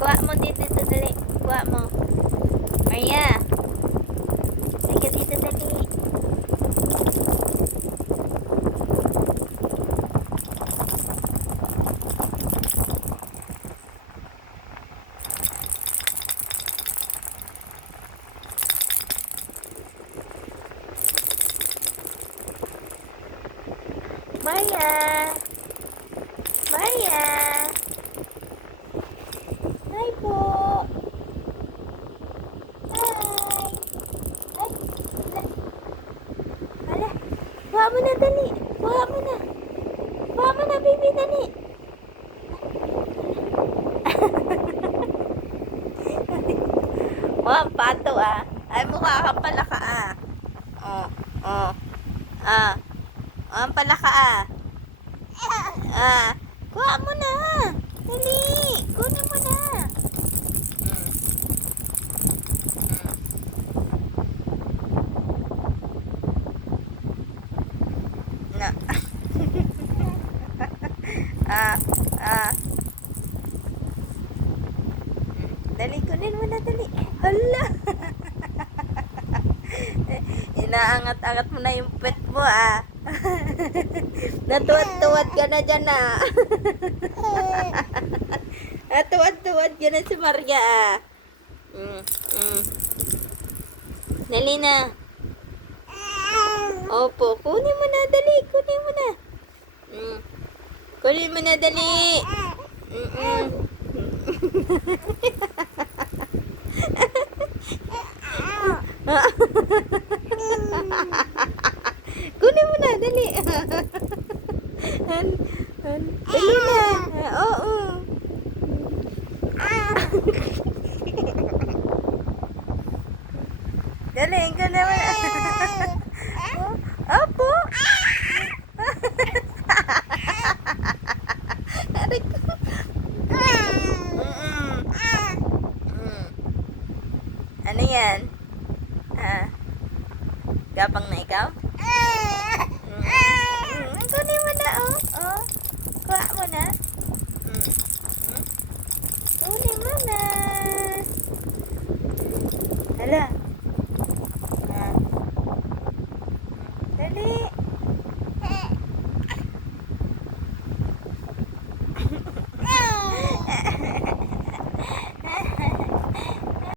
Kuha mo dito, dali. Kuha mo. Maria. Sige dito, dali. Maya. Maya. Hi po. Hi. Ay. Hala. Kuha mo na, dali. Kuha mo na. Kuha mo na, baby, dali. Oh, ang pato ah. Ay, mukha kang palaka ah. Oh, oh. Ah. Oh, ang palaka ah. Ah. Kuha mo na. Dali. Kunin mo na. Na. Ah. Dali, kunin mo na, dali. Hala. Inaangat-angat mo na yung pet mo, ah. Natuwad-tuwad ka na dyan, ah. Natuwad-tuwad ka na si Maria, ah. Dali na. Opo, kunin mo na, dali. Kunin mo na. Kunin mo na, dali. Kunin mo na, dali. Dali na. Oo. Dali, ka naman. Opo. Aray ko. Ano yan? Gapang na ikaw? Kunin mo na, oh. Oh. Kuha mo na. Kunin mo na.